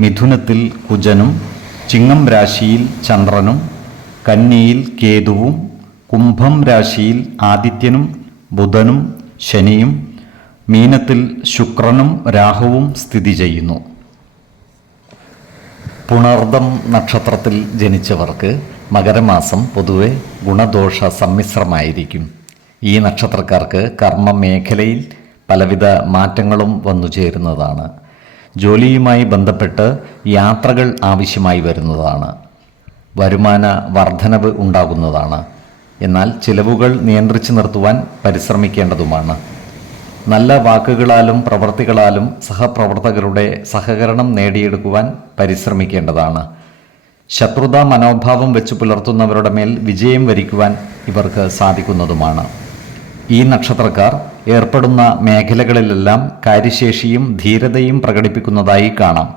മിഥുനത്തിൽ കുജനും ചിങ്ങം രാശിയിൽ ചന്ദ്രനും കന്നിയിൽ കേതുവും കുംഭം രാശിയിൽ ആദിത്യനും ബുധനും ശനിയും മീനത്തിൽ ശുക്രനും രാഹുവും സ്ഥിതി ചെയ്യുന്നു. പുണർദം നക്ഷത്രത്തിൽ ജനിച്ചവർക്ക് മകരമാസം പൊതുവെ ഗുണദോഷ സമ്മിശ്രമായിരിക്കും. ഈ നക്ഷത്രക്കാർക്ക് കർമ്മ മേഖലയിൽ പലവിധ മാറ്റങ്ങളും വന്നു ചേരുന്നതാണ് ജോലിയുമായി ബന്ധപ്പെട്ട് യാത്രകൾ ആവശ്യമായി വരുന്നതാണ്. വരുമാന വർധനവ് ഉണ്ടാകുന്നതാണ്. എന്നാൽ ചിലവുകൾ നിയന്ത്രിച്ചു നിർത്തുവാൻ പരിശ്രമിക്കേണ്ടതുമാണ്. നല്ല വാക്കുകളാലും പ്രവർത്തികളാലും സഹപ്രവർത്തകരുടെ സഹകരണം നേടിയെടുക്കുവാൻ പരിശ്രമിക്കേണ്ടതാണ്. ശത്രുതാ മനോഭാവം വെച്ച് പുലർത്തുന്നവരുടെ മേൽ വിജയം വരിക്കുവാൻ ഇവർക്ക് സാധിക്കുന്നതുമാണ്. ഈ നക്ഷത്രക്കാർ ഏർപ്പെടുന്ന മേഖലകളിലെല്ലാം കാര്യശേഷിയും ധീരതയും പ്രകടിപ്പിക്കുന്നതായി കാണാം.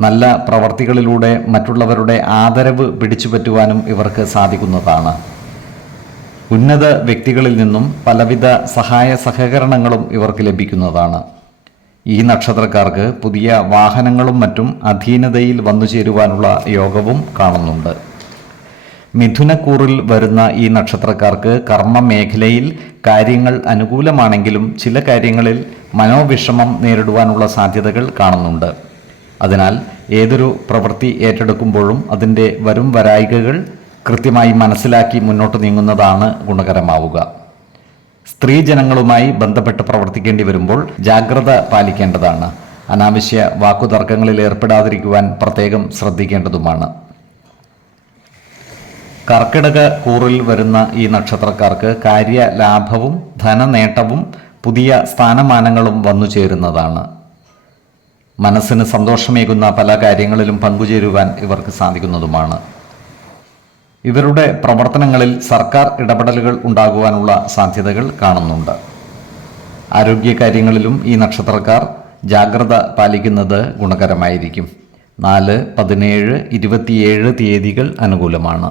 നല്ല പ്രവർത്തികളിലൂടെ മറ്റുള്ളവരുടെ ആദരവ് പിടിച്ചുപറ്റുവാനും ഇവർക്ക് സാധിക്കുന്നതാണ്. ഉന്നത വ്യക്തികളിൽ നിന്നും പലവിധ സഹായ സഹകരണങ്ങളും ഇവർക്ക് ലഭിക്കുന്നതാണ്. ഈ നക്ഷത്രക്കാർക്ക് പുതിയ വാഹനങ്ങളും മറ്റും അധീനതയിൽ വന്നു ചേരുവാനുള്ള യോഗവും കാണുന്നുണ്ട്. മിഥുനക്കൂറിൽ വരുന്ന ഈ നക്ഷത്രക്കാർക്ക് കർമ്മ മേഖലയിൽ കാര്യങ്ങൾ അനുകൂലമാണെങ്കിലും ചില കാര്യങ്ങളിൽ മനോവിഷമം നേരിടുവാനുള്ള സാധ്യതകൾ കാണുന്നുണ്ട്. അതിനാൽ ഏതൊരു പ്രവൃത്തി ഏറ്റെടുക്കുമ്പോഴും അതിന്റെ വരും വരായികകൾ കൃത്യമായി മനസ്സിലാക്കി മുന്നോട്ട് നീങ്ങുന്നതാണ് ഗുണകരമാവുക. സ്ത്രീ ജനങ്ങളുമായി ബന്ധപ്പെട്ട് പ്രവർത്തിക്കേണ്ടി വരുമ്പോൾ ജാഗ്രത പാലിക്കേണ്ടതാണ്. അനാവശ്യ വാക്കുതർക്കങ്ങളിൽ ഏർപ്പെടാതിരിക്കുവാൻ പ്രത്യേകം ശ്രദ്ധിക്കേണ്ടതുമാണ്. കർക്കിടക കൂറിൽ വരുന്ന ഈ നക്ഷത്രക്കാർക്ക് കാര്യ ലാഭവും ധനനേട്ടവും പുതിയ സ്ഥാനമാനങ്ങളും വന്നു ചേരുന്നതാണ്. മനസ്സിന് സന്തോഷമേകുന്ന പല കാര്യങ്ങളിലും പങ്കുചേരുവാൻ ഇവർക്ക് സാധിക്കുന്നതുമാണ്. ഇവരുടെ പ്രവർത്തനങ്ങളിൽ സർക്കാർ ഇടപെടലുകൾ ഉണ്ടാകുവാനുള്ള സാധ്യതകൾ കാണുന്നുണ്ട്. ആരോഗ്യ കാര്യങ്ങളിലും ഈ നക്ഷത്രക്കാർ ജാഗ്രത പാലിക്കുന്നത് ഗുണകരമായിരിക്കും. നാല് പതിനേഴ് ഇരുപത്തിയേഴ് തീയതികൾ അനുകൂലമാണ്.